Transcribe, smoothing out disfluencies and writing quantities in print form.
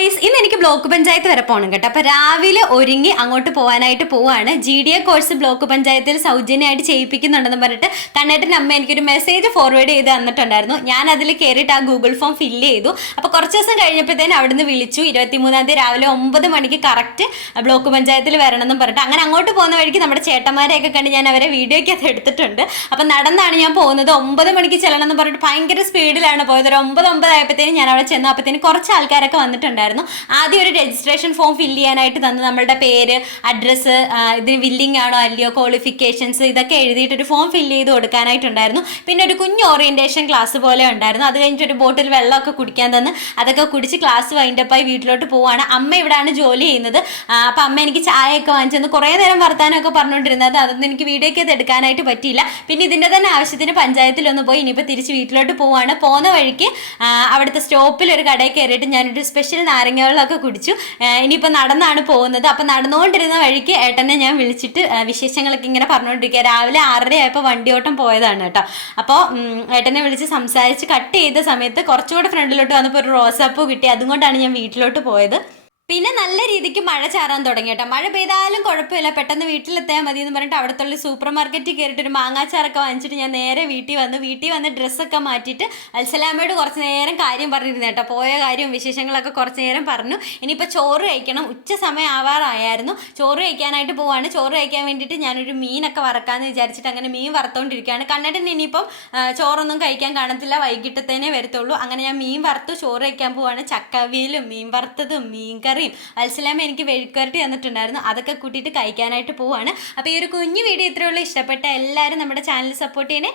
Guys, ഇന്ന് എനിക്ക് block panchayat വരെ പോകണം കേട്ടോ. അപ്പൊ രാവിലെ ഒരുങ്ങി അങ്ങോട്ട് പോകാനായിട്ട് പോവാണ്. GDA കോഴ്സ് ബ്ലോക്ക് പഞ്ചായത്തിൽ സൗജന്യമായിട്ട് ചെയ്യിപ്പിക്കുന്നുണ്ടെന്ന് പറഞ്ഞിട്ട് കണ്ണേട്ടൻ്റെ അമ്മ എനിക്കൊരു മെസ്സേജ് ഫോർവേഡ് ചെയ്ത് തന്നിട്ടുണ്ടായിരുന്നു. ഞാൻ അതിൽ കയറിയിട്ട് ആ ഗൂഗിൾ ഫോം ഫില്ല് ചെയ്തു. അപ്പോൾ കുറച്ച് ദിവസം കഴിഞ്ഞപ്പോഴത്തേനും അവിടുന്ന് വിളിച്ചു. 23-ാം തീയതി രാവിലെ 9 മണിക്ക് കറക്റ്റ് ബ്ലോക്ക് പഞ്ചായത്തിൽ വരണമെന്നും പറഞ്ഞിട്ട് അങ്ങനെ അങ്ങോട്ട് പോകുന്ന വഴിക്ക് നമ്മുടെ ചേട്ടന്മാരെയൊക്കെ കണ്ട് ഞാൻ അവരെ വീഡിയോയ്ക്ക് അത് എടുത്തിട്ടുണ്ട്. അപ്പം നടന്നാണ് ഞാൻ പോകുന്നത്. 9 മണിക്ക് ചെല്ലണം എന്ന് പറഞ്ഞിട്ട് ഭയങ്കര സ്പീഡിലാണ് പോയത്. ഒരു 9 ആയപ്പോഴത്തേനും ഞാൻ അവിടെ ചെന്നു. അപ്പോഴത്തേനും കുറച്ച് ആൾക്കാരൊക്കെ വന്നിട്ടുണ്ടായിരുന്നു. ആദ്യം ഒരു രജിസ്ട്രേഷൻ ഫോം ഫില്ല് ചെയ്യാനായിട്ട് തന്നു. നമ്മളുടെ പേര്, അഡ്രസ്സ്, ഇതിന് വില്ലിംഗ് ആണോ അല്ലയോ, ക്വാളിഫിക്കേഷൻസ്, ഇതൊക്കെ എഴുതിയിട്ട് ഒരു ഫോം ഫില്ല് ചെയ്ത് കൊടുക്കാനായിട്ടുണ്ടായിരുന്നു. പിന്നെ ഒരു കുഞ്ഞ് ഓറിയന്റേഷൻ ക്ലാസ് പോലെ ഉണ്ടായിരുന്നു. അത് കഴിഞ്ഞിട്ട് ഒരു ബോട്ടിൽ വെള്ളമൊക്കെ കുടിക്കാൻ തന്ന് അതൊക്കെ കുടിച്ച് ക്ലാസ് വൈൻഡപ്പായി വീട്ടിലോട്ട് പോവാണ്. അമ്മ ഇവിടെയാണ് ജോലി ചെയ്യുന്നത്. അപ്പം അമ്മ എനിക്ക് ചായയൊക്കെ വാങ്ങിച്ചെന്ന് കുറേ നേരം വർത്താനമൊക്കെ പറഞ്ഞുകൊണ്ടിരുന്നത്. അതൊന്നും എനിക്ക് വീഡിയോയ്ക്ക് അത് എടുക്കാനായിട്ട് പറ്റിയില്ല. പിന്നെ ഇതിൻ്റെ തന്നെ ആവശ്യത്തിന് പഞ്ചായത്തിലൊന്ന് പോയി ഇനിയിപ്പോൾ തിരിച്ച് വീട്ടിലോട്ട് പോവാണ്. പോകുന്ന വഴിക്ക് അവിടുത്തെ സ്റ്റോപ്പിൽ ഒരു കടയിൽ കയറിയിട്ട് ഞാനൊരു സ്പെഷ്യൽ നാരങ്ങ വെള്ളമൊക്കെ കുടിച്ചു. ഇനിയിപ്പോൾ നടന്നാണ് പോകുന്നത്. അപ്പം നടന്നുകൊണ്ടിരുന്ന വഴിക്ക് ഏട്ടനെ ഞാൻ വിളിച്ചിട്ട് വിശേഷങ്ങളൊക്കെ ഇങ്ങനെ പറഞ്ഞുകൊണ്ടിരിക്കുക. രാവിലെ 6:30 ആയപ്പോൾ വണ്ടിയോട്ടം പോയതാണ് കേട്ടോ. അപ്പോൾ ഏട്ടനെ വിളിച്ച് സംസാരിച്ച് കട്ട് ചെയ്ത സമയത്ത് കുറച്ചുകൂടെ ഫ്രണ്ടിലോട്ട് വന്നപ്പോൾ ഒരു റോസാപ്പൂ കിട്ടി. അതുകൊണ്ടാണ് ഞാൻ വീട്ടിലോട്ട് പോയത്. പിന്നെ നല്ല രീതിക്ക് മഴ ചാറാൻ തുടങ്ങി കേട്ടോ. മഴ പെയ്താലും കുഴപ്പമില്ല, പെട്ടെന്ന് വീട്ടിലെത്തിയാൽ മതി എന്ന് പറഞ്ഞിട്ട് അവിടുത്തെ സൂപ്പർ മാർക്കറ്റിൽ കയറിയിട്ട് ഒരു മാങ്ങാച്ചാറൊക്കെ വാങ്ങിച്ചിട്ട് ഞാൻ നേരെ വീട്ടിൽ വന്ന് ഡ്രസ്സൊക്കെ മാറ്റിയിട്ട് അൽസലാമയോട് കുറച്ച് നേരം കാര്യം പറഞ്ഞിരുന്നു കേട്ടോ. പോയ കാര്യവും വിശേഷങ്ങളൊക്കെ കുറച്ച് നേരം പറഞ്ഞു. ഇനിയിപ്പോൾ ചോറ് കഴിക്കണം. ഉച്ച സമയം ആവാറായായിരുന്നു. ചോറ് കഴിക്കാനായിട്ട് പോവാണ്. ചോറ് കഴിക്കാൻ വേണ്ടിയിട്ട് ഞാനൊരു മീനൊക്കെ വറക്കാമെന്ന് വിചാരിച്ചിട്ട് അങ്ങനെ മീൻ വറുത്തോണ്ടിരിക്കുകയാണ്. കണ്ണേട്ടൻ ഇനിയിപ്പം ചോറൊന്നും കഴിക്കാൻ കാണത്തില്ല, വൈകിട്ടത്തേനേ വരത്തുള്ളൂ. അങ്ങനെ ഞാൻ മീൻ വറുത്തു ചോറ് കഴിക്കാൻ പോവാണ്. ചക്കവിയലും മീൻ വറുത്തതും മീൻ കറിയും അൽസലാമ എനിക്ക് വെഴുക്കരട്ടി തന്നിട്ടുണ്ടായിരുന്നു. അതൊക്കെ കൂട്ടിയിട്ട് കഴിക്കാനായിട്ട് പോവാണ്. അപ്പോൾ ഈ ഒരു കുഞ്ഞു വീഡിയോ ഇത്രയുള്ള ഇഷ്ടപ്പെട്ട എല്ലാവരും നമ്മുടെ ചാനൽ സപ്പോർട്ട് ചെയ്യണേ.